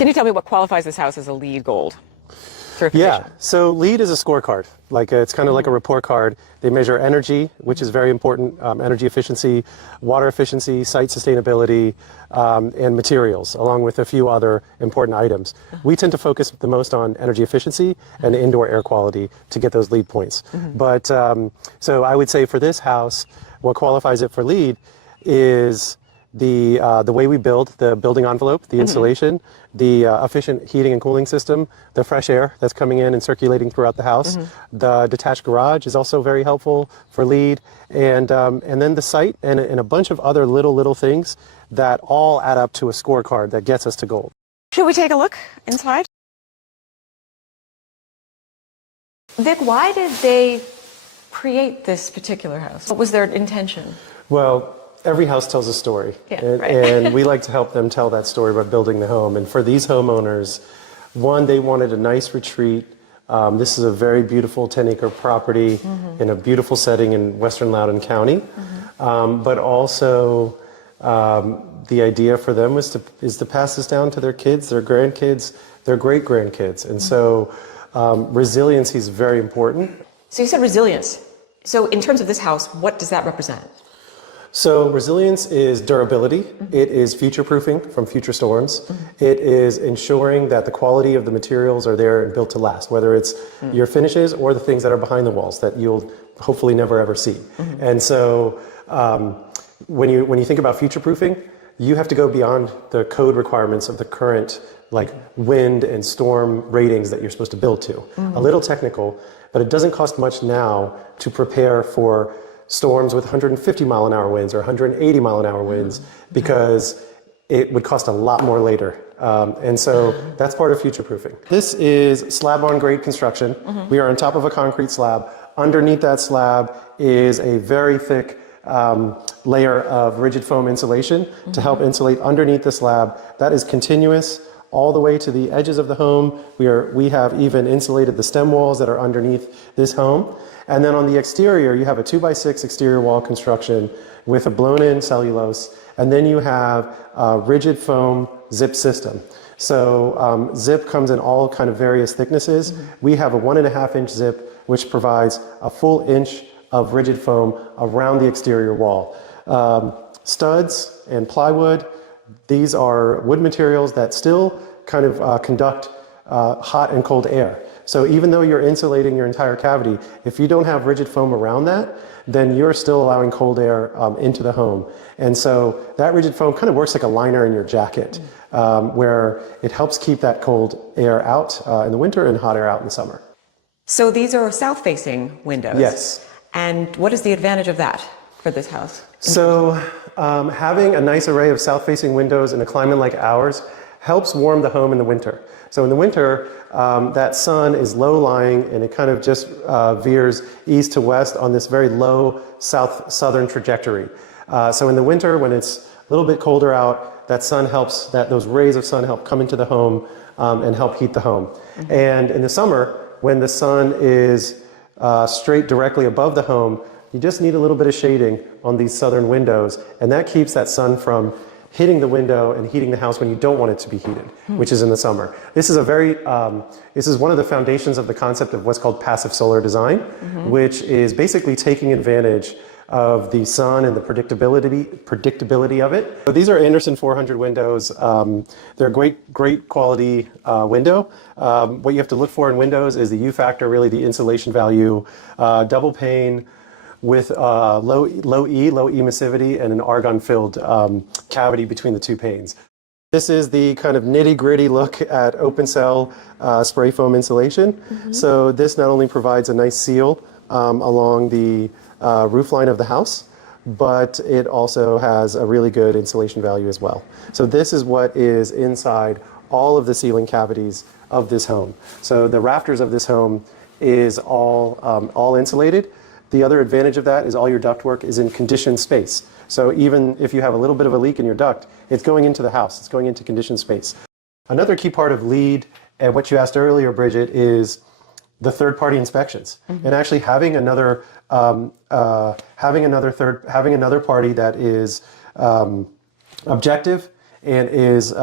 Can you tell me what qualifies this house as a LEED Gold certification? Yeah, so LEED is a scorecard. It's kind of like a report card. They measure energy, which is very important, energy efficiency, water efficiency, site sustainability, and materials, along with a few other important items. We tend to focus the most on energy efficiency and indoor air quality to get those LEED points. But so I would say for this house, what qualifies it for LEED is the way we build the building envelope, the insulation, the efficient heating and cooling system, the fresh air that's coming in and circulating throughout the house. The detached garage is also very helpful for LEED, and then the site and a bunch of other little things that all add up to a scorecard that gets us to gold. Should we take a look inside? Vic, why did they create this particular house? What was their intention? Well, every house tells a story, right. and we like to help them tell that story by building the home. And for these homeowners, one, they wanted a nice retreat. This is a very beautiful 10-acre property in a beautiful setting in western Loudoun County. But also, the idea for them is to pass this down to their kids, their grandkids, their great-grandkids. And so resiliency is very important. So you said resilience. So in terms of this house, what does that represent? So resilience is durability. It is future-proofing from future storms. It is ensuring that the quality of the materials are there and built to last, whether it's your finishes or the things that are behind the walls that you'll hopefully never ever see. And so when you think about future-proofing, you have to go beyond the code requirements of the current wind and storm ratings that you're supposed to build to. A little technical, but it doesn't cost much now to prepare for storms with 150 mile an hour winds or 180 mile an hour winds, because it would cost a lot more later. And so that's part of future proofing. This is slab on grade construction. We are on top of a concrete slab. Underneath that slab is a very thick layer of rigid foam insulation to help insulate underneath the slab. That is continuous all the way to the edges of the home. We have even insulated the stem walls that are underneath this home. And then on the exterior, you have a 2x6 exterior wall construction with a blown-in cellulose, and then you have a rigid foam zip system. So zip comes in all kind of various thicknesses. We have a 1.5-inch zip, which provides a full inch of rigid foam around the exterior wall. Studs and plywood, these are wood materials that still kind of conduct hot and cold air. So even though you're insulating your entire cavity, if you don't have rigid foam around that, then you're still allowing cold air into the home. And so that rigid foam kind of works like a liner in your jacket, where it helps keep that cold air out in the winter and hot air out in the summer. So these are south-facing windows? Yes. And what is the advantage of that for this house? So having a nice array of south-facing windows in a climate like ours helps warm the home in the winter. So in the winter, that sun is low-lying and it kind of just veers east to west on this very low southern trajectory. So in the winter, when it's a little bit colder out, that sun helps, those rays of sun help come into the home and help heat the home. And in the summer, when the sun is straight directly above the home, you just need a little bit of shading on these southern windows, and that keeps that sun from hitting the window and heating the house when you don't want it to be heated, which is in the summer. This is this is one of the foundations of the concept of what's called passive solar design, which is basically taking advantage of the sun and the predictability of it. So these are Anderson 400 windows. They're a great quality window. What you have to look for in windows is the U factor, really the insulation value, double pane, with low emissivity and an argon-filled cavity between the two panes. This is the kind of nitty-gritty look at open cell spray foam insulation. So this not only provides a nice seal along the roof line of the house, but it also has a really good insulation value as well. So this is what is inside all of the ceiling cavities of this home. So the rafters of this home is all insulated. The other advantage of that is all your ductwork is in conditioned space. So even if you have a little bit of a leak in your duct, it's going into the house. It's going into conditioned space. Another key part of LEED, and what you asked earlier, Bridget, is the third-party inspections, and actually having another party that is objective and is,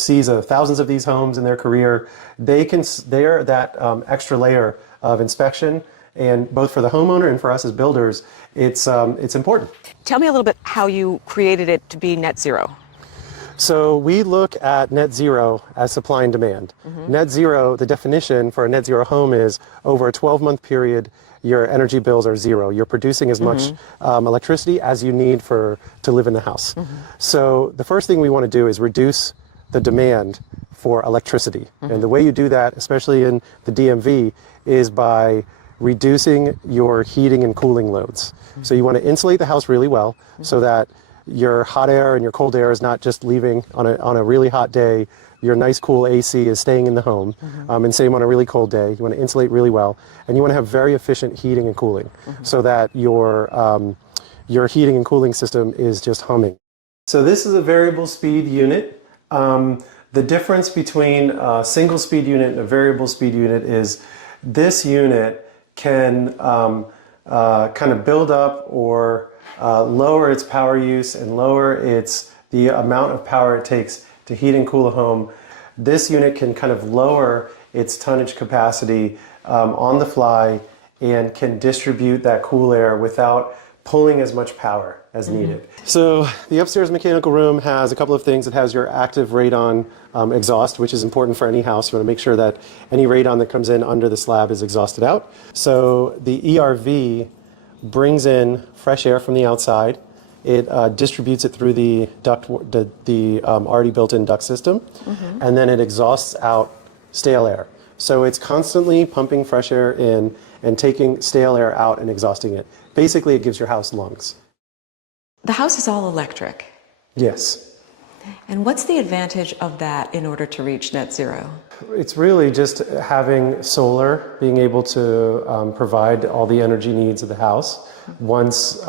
sees thousands of these homes in their career, they're that extra layer of inspection, and both for the homeowner and for us as builders, it's important. Tell me a little bit how you created it to be net zero. So we look at net zero as supply and demand. Net zero, the definition for a net zero home is over a 12-month period, your energy bills are zero. You're producing as much electricity as you need to live in the house. So the first thing we want to do is reduce the demand for electricity. And the way you do that, especially in the DMV, is by reducing your heating and cooling loads. So you want to insulate the house really well so that your hot air and your cold air is not just leaving on a really hot day. Your nice cool AC is staying in the home. And same on a really cold day. You want to insulate really well. And you want to have very efficient heating and cooling so that your heating and cooling system is just humming. So this is a variable speed unit. The difference between a single speed unit and a variable speed unit is this unit can kind of build up or lower its power use and lower the amount of power it takes to heat and cool a home. This unit can kind of lower its tonnage capacity on the fly and can distribute that cool air without pulling as much power as needed. So the upstairs mechanical room has a couple of things. It has your active radon exhaust, which is important for any house. You want to make sure that any radon that comes in under the slab is exhausted out. So the ERV brings in fresh air from the outside. It distributes it through the duct, the already built-in duct system, and then it exhausts out stale air. So it's constantly pumping fresh air in and taking stale air out and exhausting it. Basically, it gives your house lungs. The house is all electric. Yes. And what's the advantage of that in order to reach net zero? It's really just having solar, being able to provide all the energy needs of the house once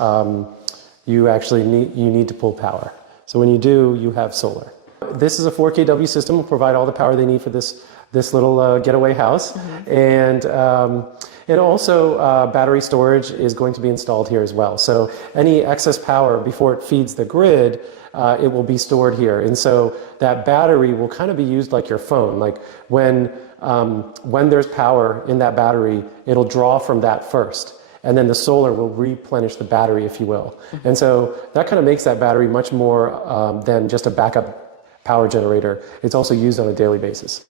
you actually need to pull power. So when you do, you have solar. This is a 4 kW system. Will provide all the power they need for this little getaway house. And also battery storage is going to be installed here as well. So any excess power before it feeds the grid, it will be stored here. And so that battery will kind of be used like your phone. Like when there's power in that battery, it'll draw from that first. And then the solar will replenish the battery, if you will. And so that kind of makes that battery much more than just a backup power generator. It's also used on a daily basis.